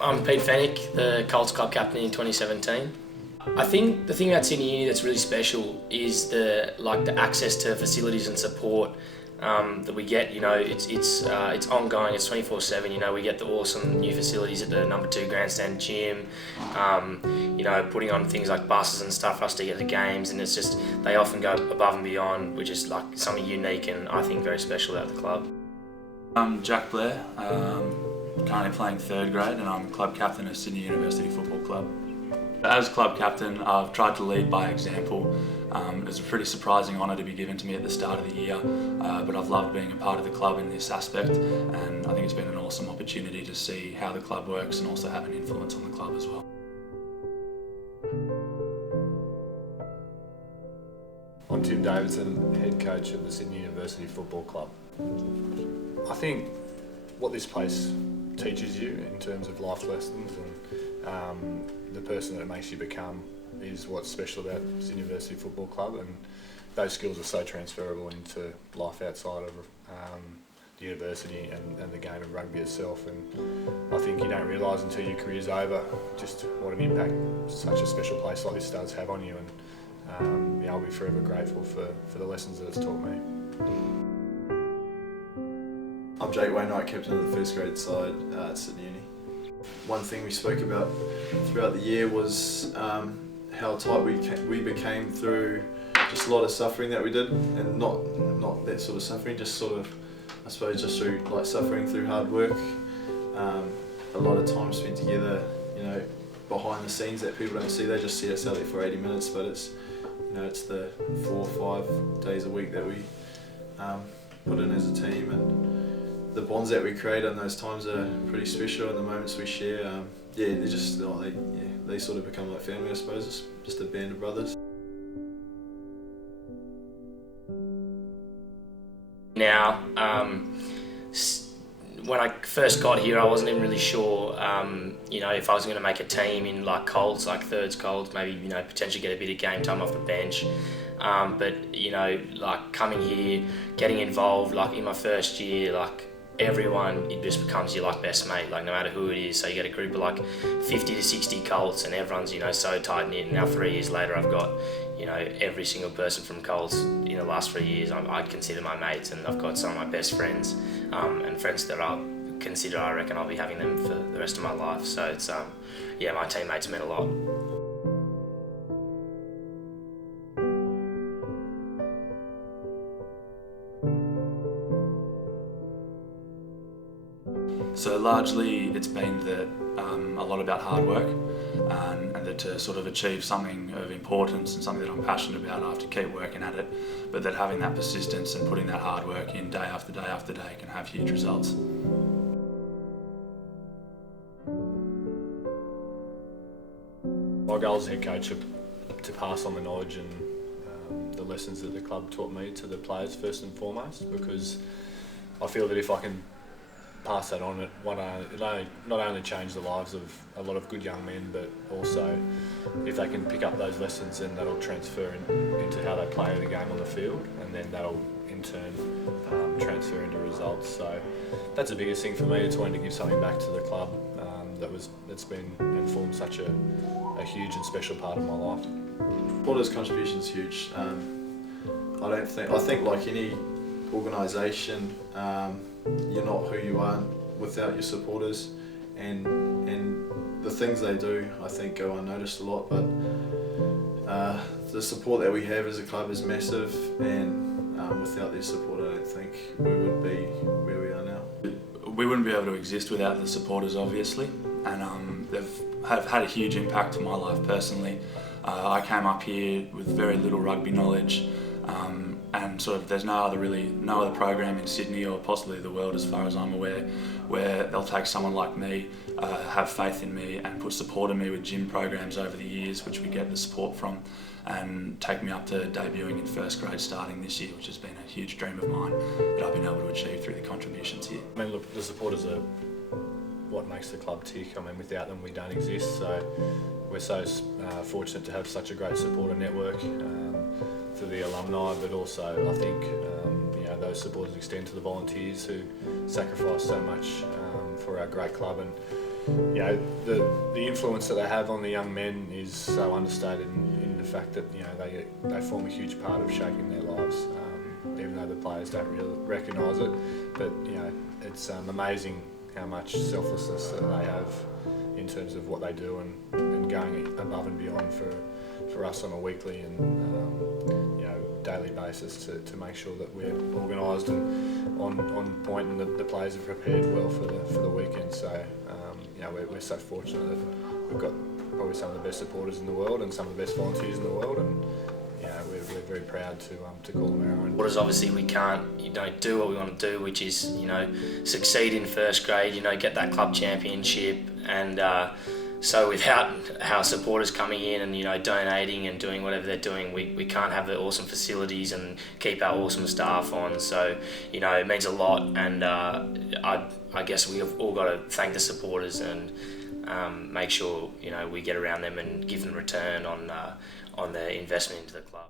I'm Pete Fennick, the Colts club captain in 2017. I think the thing about Sydney Uni that's really special is the access to facilities and support that we get. You know, it's ongoing. It's 24/7. You know, we get the awesome new facilities at the number 2 grandstand gym. You know, putting on things like buses and stuff for us to get to games, and it's just they often go above and beyond, which is like something unique and I think very special about the club. I'm Jack Blair, currently playing 3rd grade, and I'm club captain of Sydney University Football Club. As club captain, I've tried to lead by example. It was a pretty surprising honour to be given to me at the start of the year, but I've loved being a part of the club in this aspect, and I think it's been an awesome opportunity to see how the club works and also have an influence on the club as well. I'm Tim Davidson, head coach of the Sydney University Football Club. I think what this place teaches you in terms of life lessons and the person that it makes you become is what's special about Sydney University Football Club, and those skills are so transferable into life outside of the university and the game of rugby itself. And I think you don't realise until your career's over just what an impact such a special place like this does have on you, and I'll be forever grateful for the lessons that it's taught me. I'm Jake Wainwright, captain of the 1st grade side at Sydney Uni. One thing we spoke about throughout the year was how tight we became through just a lot of suffering that we did, and not that sort of suffering, just sort of, I suppose, just through like suffering through hard work. A lot of time spent together, you know, behind the scenes that people don't see. They just see us out there for 80 minutes, but it's, you know, it's the 4 or 5 days a week that we put in as a team, and the bonds that we create in those times are pretty special, and the moments we share, they're just they sort of become like family, I suppose. It's just a band of brothers. Now, when I first got here, I wasn't even really sure, you know, if I was going to make a team in like Colts, like thirds Colts, maybe, you know, potentially get a bit of game time off the bench. But, you know, like coming here, getting involved, like in my first year, like everyone, it just becomes your like best mate, like no matter who it is. So you get a group of like 50 to 60 Colts, and everyone's, you know, so tight knit. And now 3 years later, I've got, you know, every single person from Colts in the last 3 years I'd consider my mates, and I've got some of my best friends and friends that I reckon I'll be having them for the rest of my life. So it's yeah, my teammates meant a lot. So largely it's been that a lot about hard work, and that to sort of achieve something of importance and something that I'm passionate about, I have to keep working at it, but that having that persistence and putting that hard work in day after day after day can have huge results. My goal as head coach are to pass on the knowledge and the lessons that the club taught me to the players first and foremost, because I feel that if I can pass that on, it'll not only change the lives of a lot of good young men, but also if they can pick up those lessons, then that'll transfer into how they play the game on the field, and then that'll in turn transfer into results. So that's the biggest thing for me. It's wanting to give something back to the club that's been and formed such a huge and special part of my life. Supporters' contribution is huge. I think like any organisation, you're not who you are without your supporters, and the things they do, I think, go unnoticed a lot, but the support that we have as a club is massive, and without their support, I don't think we would be where we are now. We wouldn't be able to exist without the supporters, obviously, and have had a huge impact on my life personally. I came up here with very little rugby knowledge, and sort of there's no other program in Sydney or possibly the world, as far as I'm aware, where they'll take someone like me, have faith in me, and put support in me with gym programs over the years, which we get the support from, and take me up to debuting in 1st grade starting this year, which has been a huge dream of mine that I've been able to achieve through the contributions here. I mean, look, the supporters are what makes the club tick. I mean, without them we don't exist, so we're so fortunate to have such a great supporter network for the alumni, but also I think you know, those supporters extend to the volunteers who sacrifice so much for our great club, and you know, the influence that they have on the young men is so understated in the fact that, you know, they form a huge part of shaping their lives, even though the players don't really recognise it. But, you know, it's amazing how much selflessness that they have in terms of what they do and going above and beyond for us on a weekly and you know, daily basis to make sure that we're organised and on point, and the players are prepared well for the weekend. So you know, we're so fortunate that we've got probably some of the best supporters in the world and some of the best volunteers in the world, and you know, we're very proud to call them our own. Supporters, obviously we can't, you know, do what we want to do, which is, you know, succeed in first grade, you know, get that club championship, and so without our supporters coming in and, you know, donating and doing whatever they're doing, we can't have the awesome facilities and keep our awesome staff on. So, you know, it means a lot, and I guess we've all got to thank the supporters and make sure, you know, we get around them and give them return on their investment into the club.